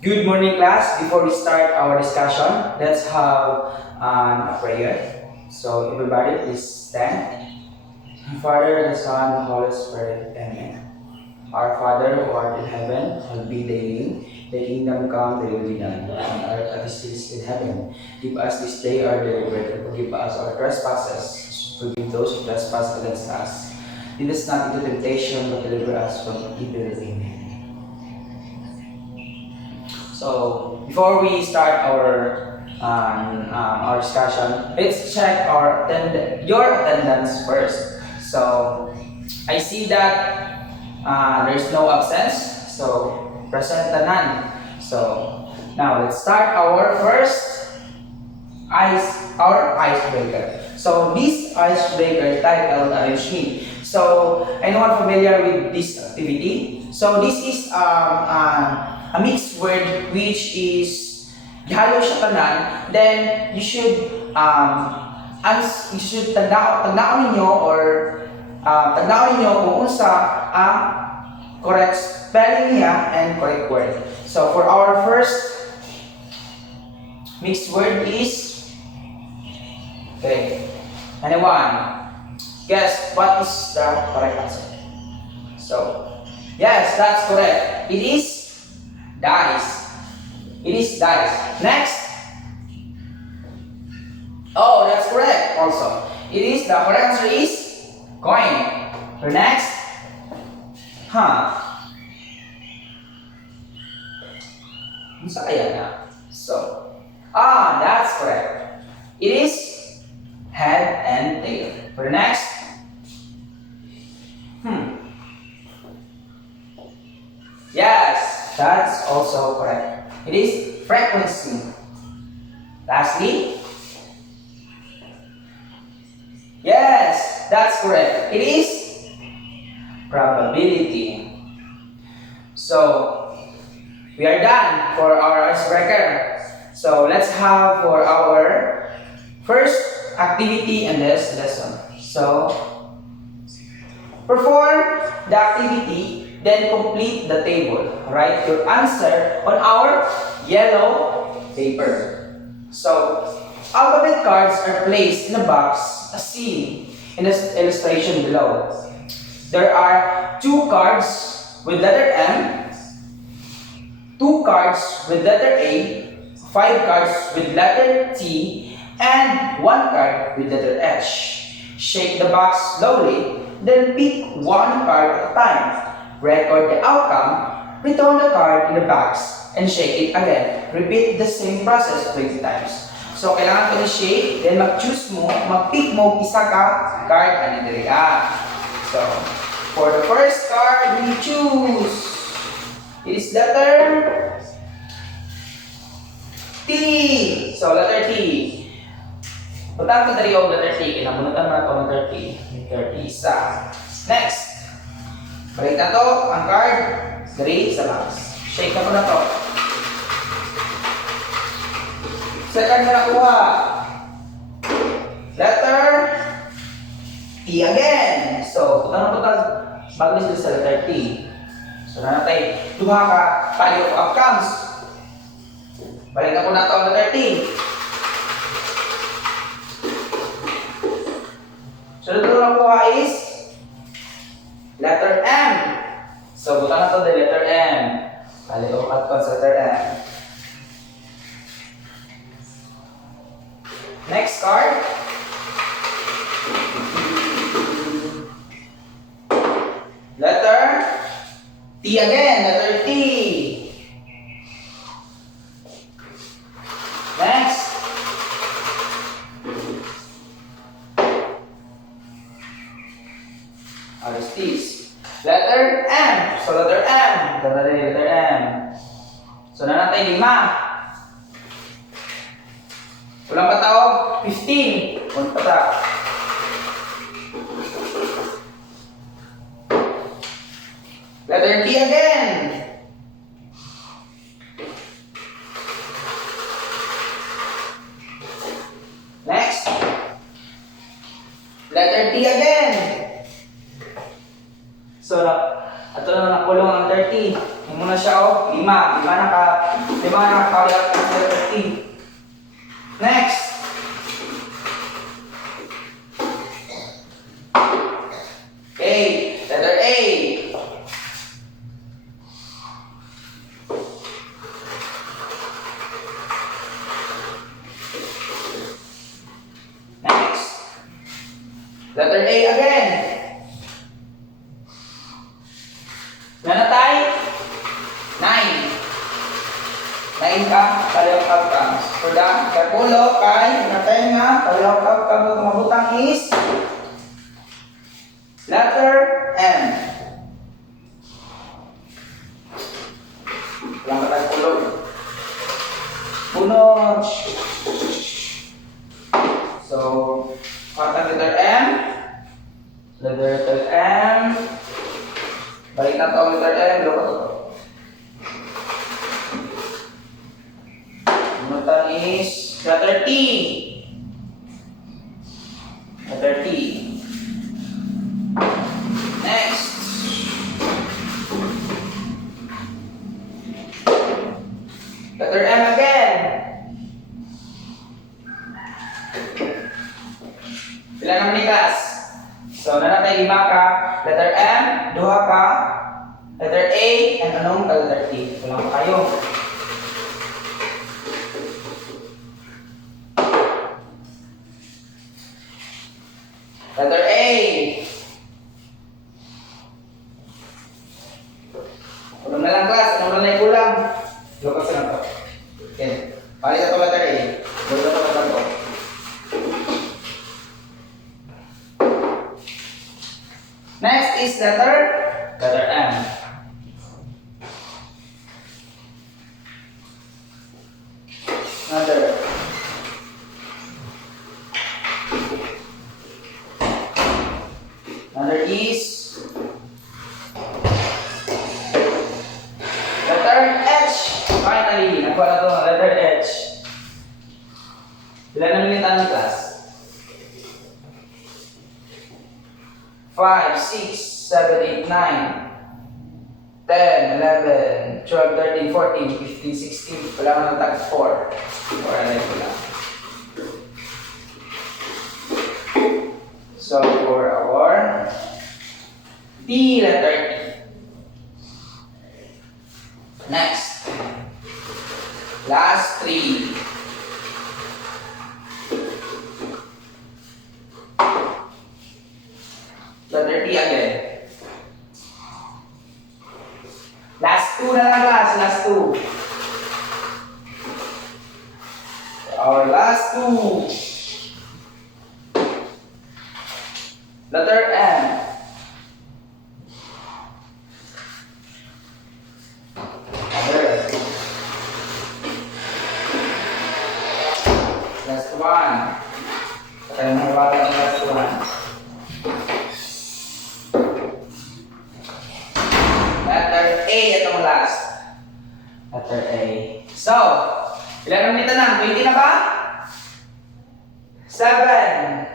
Good morning, class. Before we start our discussion, let's have a prayer. So, everybody, please stand. Father, the Son, the Holy Spirit, Amen. Our Father who art in heaven, hallowed be thy name. Thy kingdom come, thy will be done, on earth as it is in heaven. Give us this day our daily bread, and forgive us our trespasses. Forgive those who trespass against us. Lead us not into temptation, but deliver us from evil. Amen. So before we start our discussion, let's check your attendance first. So I see that there's no absence, so present na none. So now let's start our first icebreaker. So this icebreaker titled Arrange Me. So anyone familiar with this activity? So this is a mixed word which is gihalo siya tanan, then you should tagnaon ninyo kung unsa ang correct spelling niya and correct word. So for our first mixed word is anyone guess what is the correct answer? So yes, that's correct. It is dice. It is dice. Next. Oh, that's correct also. The correct answer is coin. So next. Ano kaya na? So, that's correct. It is head and tail. For the next. Yes, that's also correct. It is frequency. Lastly, yes, that's correct. It is probability. So, we are done for our icebreaker. So, let's have for our first activity in this lesson. So, perform the activity, then complete the table. Write your answer on our yellow paper. So, alphabet cards are placed in a box as seen in the illustration below. There are 2 cards with letter M, 2 cards with letter A, 5 cards with letter T, and 1 card with letter H. Shake the box slowly, then pick 1 card at a time. Record the outcome, return the card in the box, and shake it again. Repeat the same process 20 times. So, kailangan ko na-shake, then mag-choose mo, mag-pick mo, isa ka card, and dili ka. So, for the first card, we choose. It is letter T. So, letter T. Puntaan ko dari yung letter T. Kinabunutan mo na ito letter T. Letter T isa. Next. Balik na to, ang card, dari sa box. Shake na ko na to. Second na nakuha. Letter T again. So, putang bago sila sa letter T. So, na natin, duha ka tayo outcomes. Balik na ko na to ang letter T. So, ito na nakuha is letter M. So, buta na to the letter M. Kaliukat ko sa letter M. Next card. Letter T again. Letter T. Next. What is this? Letter M. So, letter M. Ito na rin letter M. So, na natin 5. Walang patawag. 15. Walang patawag. Letter T again. Next. Letter T again. So, ito na nakulong ang 30. Yung muna siya, 5. 5 na ka. May mga nakakawala at letter T. Next. Okay, letter A. Next. Letter A again. Nanatay? 9. 9 ka, kaliyang outcomes. For the kapulo, kay natay nga, kaliyang outcome ng tumabutang is letter M. Walang katay pulo. Bunot. So, katang letter M. Letter M. Balik na to letter M. Lupa to. Bunutan is letter T. Letter T. Next. Letter M again. Ilan naman ni class? So, nanatay 5 ka. Letter M, 2 ka. Letter A, and anong ka letter T? Walang pa kayo. Letter A. Kulang na lang class. Anong na kulang? Lukas na to. Okay. Balik na to letter A. Lukas na to letter to. Next is letter M. Another. Another is letter H. Finally, nakuha na ito ng letter H. Ilan na minit ang class? 5, 6, 7, 8, 9, 10, 11, 12, 13, 14, 15, 16. Wala ka ng tag 4. 4 na ito lang. So, for our T letter T. Next. Last 3. Letter T again. Last 2 na lang class. Last 2. Our last 2. Letter M. Other. Last 1. Kaya nang ng last 1. Letter A itong last. Letter A. So, ilan ang minita na? 20 na ba? 7,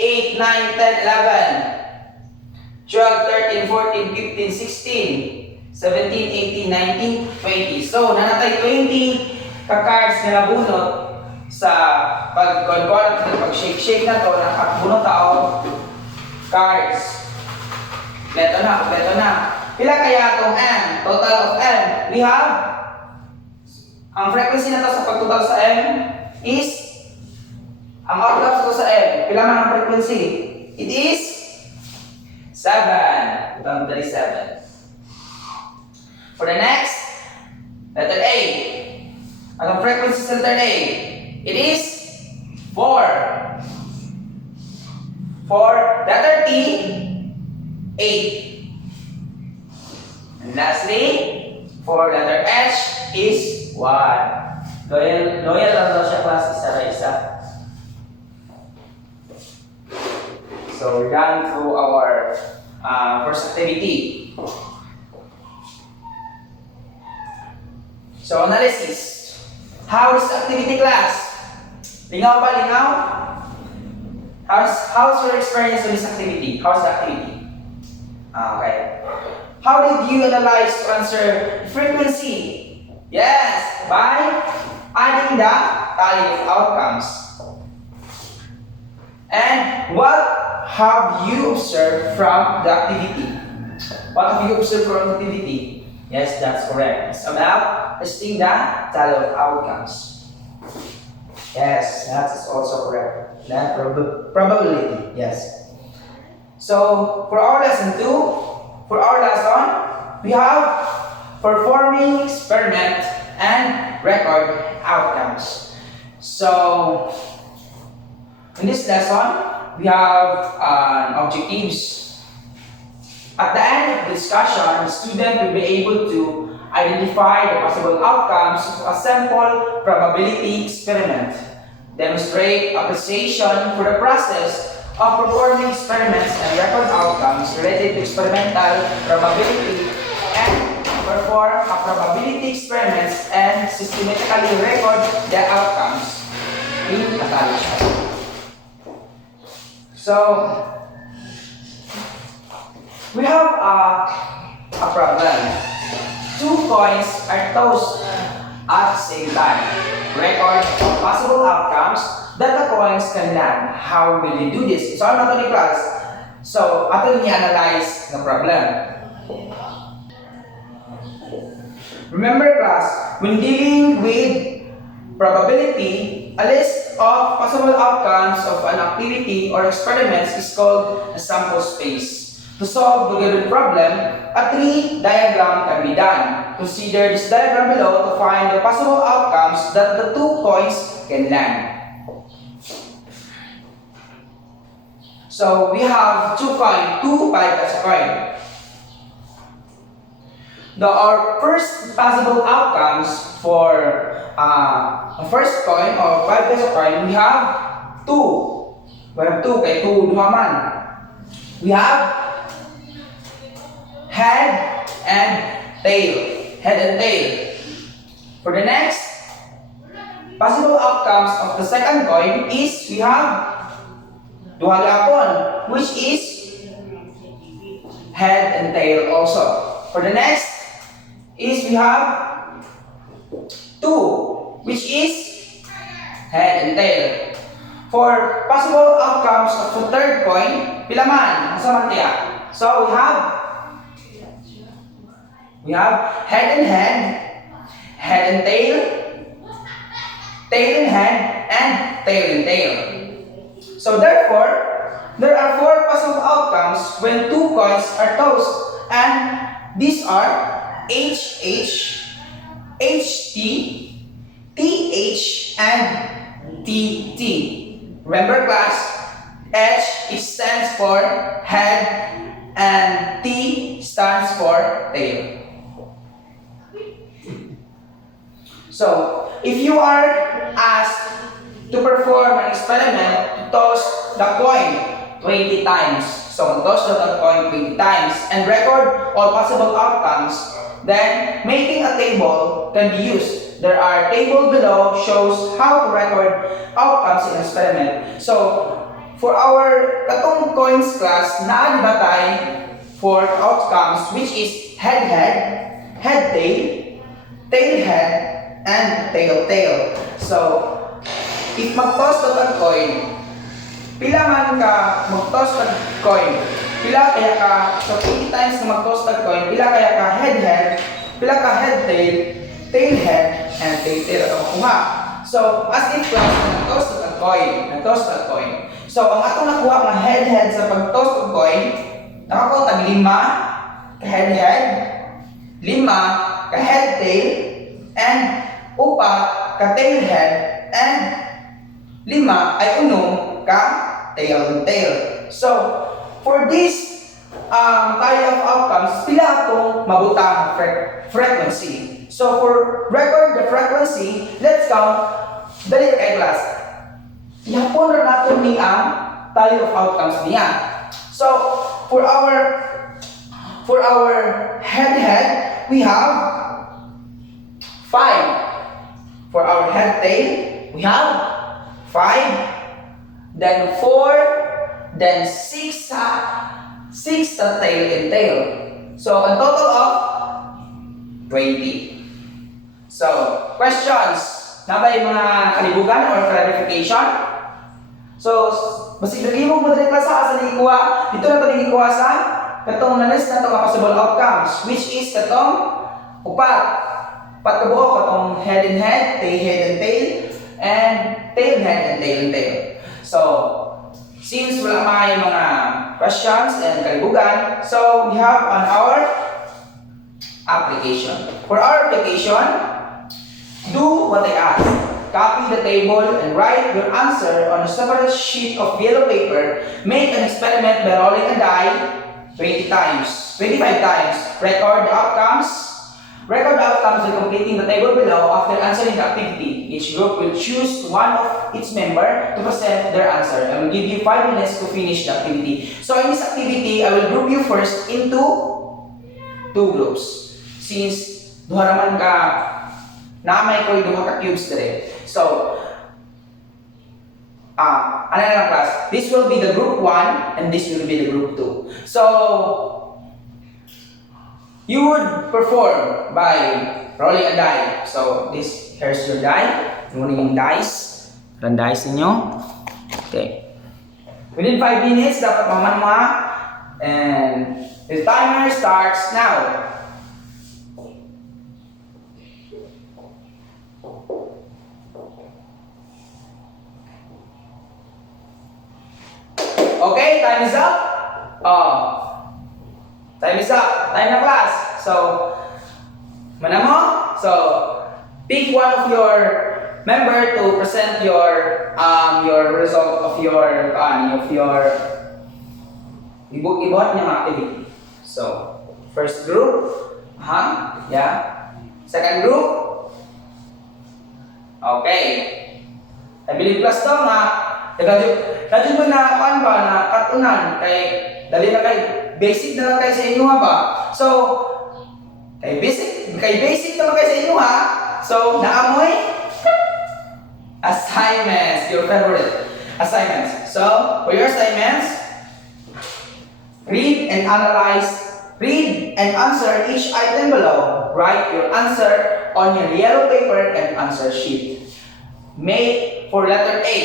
8, 9, 10, 11, 12, 13, 14, 15, 16, 17, 18, 19, 20. So, nanatay 20 ka-cards na nabunot sa pag-concord at pag-shake-shake na to, nakabunot tao cards. Kompleto na. Pila kaya itong M? Total of M. We have, ang frequency na to sa pag-total sa M is, ang outcomes ko sa M, pila man ang frequency? It is 7. Ito 37. For the next, letter A. Ang frequency sa letter A, it is 4. For letter T, 8. And lastly, for letter H is 1. Loyal lang daw siya class, isa. So we're done through our first activity. So analysis. How is the activity class? Lingaw ba? Lingaw? How's your experience with this activity? How's the activity? Okay. How did you analyze to answer frequency? Yes, by adding the tally of outcomes. And what have you observed from the activity? What have you observed from the activity? Yes, that's correct. It's about testing the tally of outcomes. Yes, that is also correct. That probability, yes. So, for our lesson 2, for our lesson, we have performing experiment and record outcomes. So, in this lesson, we have objectives. At the end of the discussion, the student will be able to identify the possible outcomes of a sample probability experiment, demonstrate appreciation for the process of performing experiments and record outcomes related to experimental probability, and perform a probability experiments and systematically record the outcomes in a tally chart. So, we have a problem. 2 coins are tossed at the same time. Record possible outcomes that the coins can land. How will we do this? So, ano ito ni class? So, ato ni-analyze the problem. Remember class, when dealing with probability, a list of possible outcomes of an activity or experiments is called a sample space. To solve the given problem, a tree diagram can be done. Consider this diagram below to find the possible outcomes that the 2 coins can land. So we have 2 coins, 2 5 peso coin. Our first possible outcomes for a first coin or 5 peso coin, we have 2. We have 2 kay 2 duha man. We have head and tail. Head and tail. For the next possible outcomes of the second coin is we have duha gyapon, which is head and tail also. For the next is we have 2, which is head and tail. For possible outcomes of the third coin, pila man? Asa man tiya? So we have head and head, head and tail, tail and head, and tail and tail. So therefore, there are 4 possible outcomes when 2 coins are tossed, and these are HH, HT, TH, and TT. Remember class, H stands for head and T stands for tail. So, if you are asked to perform an experiment to toss the coin 20 times, so toss the coin 20 times and record all possible outcomes, then making a table can be used. There are table below shows how to record outcomes in an experiment. So, for our katong coins class, naadibatay for outcomes which is head head, head tail, tail head, and tail tail. So, if mag-toss ka coin, pila man ka mag-toss ka coin, pila kaya ka, so 80 times na mag-toss ka coin, pila kaya ka head head, pila ka head tail, tail head, and tail tail at makuha. So, as if class, nag-toss ka coin, So, ang atong nakuha ng head head sa pag-toss ka coin, nakakuha tag 5 ka head head, 5 ka head tail, and 4 ka tail head, and 5 ay 1 ka tail tail. So, for this tally of outcomes, pila atong mabutang frequency. So, for record the frequency, let's count. Dali kay class. Ihapon na natin ni ang tally of outcomes niya. So, for our head head, we have 5. For our head tail, we have 5, then 4, then 6 the tail and tail. So, a total of 20. So, questions? Nabay mga kalibugan or clarification? So, basig lagi mo mo diri klasa sa nagikuha. Dito na to nagikuha sa katong nalis na to mga possible outcomes, which is katong upat. Upat ka buo katong head and head and tail head and tail. So, since wala may mga questions and kalibugan, so we have on our application. For our application, do what I ask. Copy the table and write your answer on a separate sheet of yellow paper. Make an experiment by rolling a die 25 times. Record the outcomes. Record the outcomes by completing the table below. After answering the activity, each group will choose one of its member to present their answer. I will give you 5 minutes to finish the activity. So in this activity, I will group you first into 2 groups. Since duha raman ka namay ko yung duha ka cubes dire. So, ano na lang class? This will be the group 1 and this will be the group 2. So, you would perform by rolling a die. So, here's your die. Muna yung dice. Run dice ninyo. Okay. Within 5 minutes, dapat mamanma. And the timer starts now. Okay, time is up. Time is up. Time na class. So, mana mo? So, pick one of your member to present your result of your ibuhat niyang activity. So, first group, yeah. Second group, okay. I believe class to nga. Kadyo mo na kuan ba na katunan kay dali na kay basic na lang kay sa inyo ba. So kay basic naman kay sa inyo ha. So naamoy assignments, your favorite assignments. So for your assignments, read and answer each item below. Write your answer on your yellow paper and answer sheet. For letter A,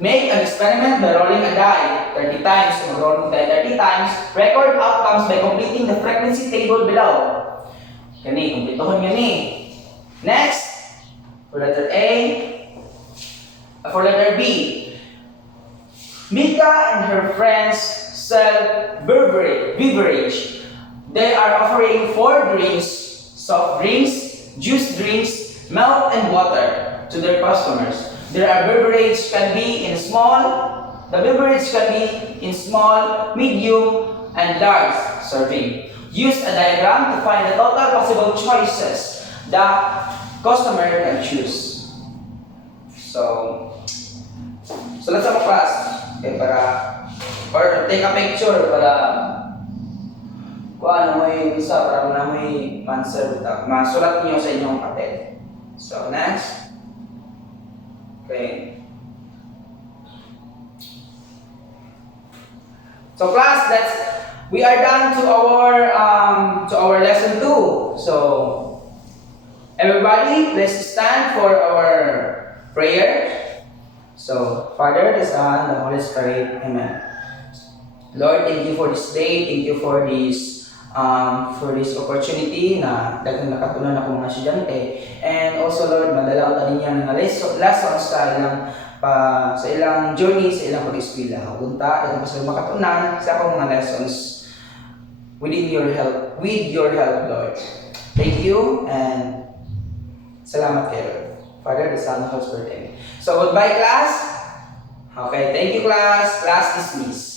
make an experiment by rolling a die 30 times. So, rolling die 30 times. Record outcomes by completing the frequency table below. Gani, kumplitohan gani. Next, for letter A, for letter B, Mika and her friends sell beverage. They are offering 4 drinks, soft drinks, juice drinks, milk and water to their customers. The beverage can be in small, medium, and large serving. Use a diagram to find the total possible choices the customer can choose. So let's have a class. Okay, or take a picture para kung ano may isa para na may answer masulat niyo sa inyong papel. So next. Okay. So class, we are done to our lesson 2. So everybody, let's stand for our prayer. So Father, the Son, the Holy Spirit, Amen. Lord, thank you for this day. Thank you for this opportunity na daghang nakatunan ako mga estudyante. And also Lord, madala ta ninyo nga lessons sa ilang journey sa ilang pag-eskwela. Unta daghang sa makatunan sa akong mga lessons with your help, Lord. Thank you and salamat kayo, Lord. Father, the Son, the Holy Spirit. So goodbye class. Okay, thank you class. Class dismissed.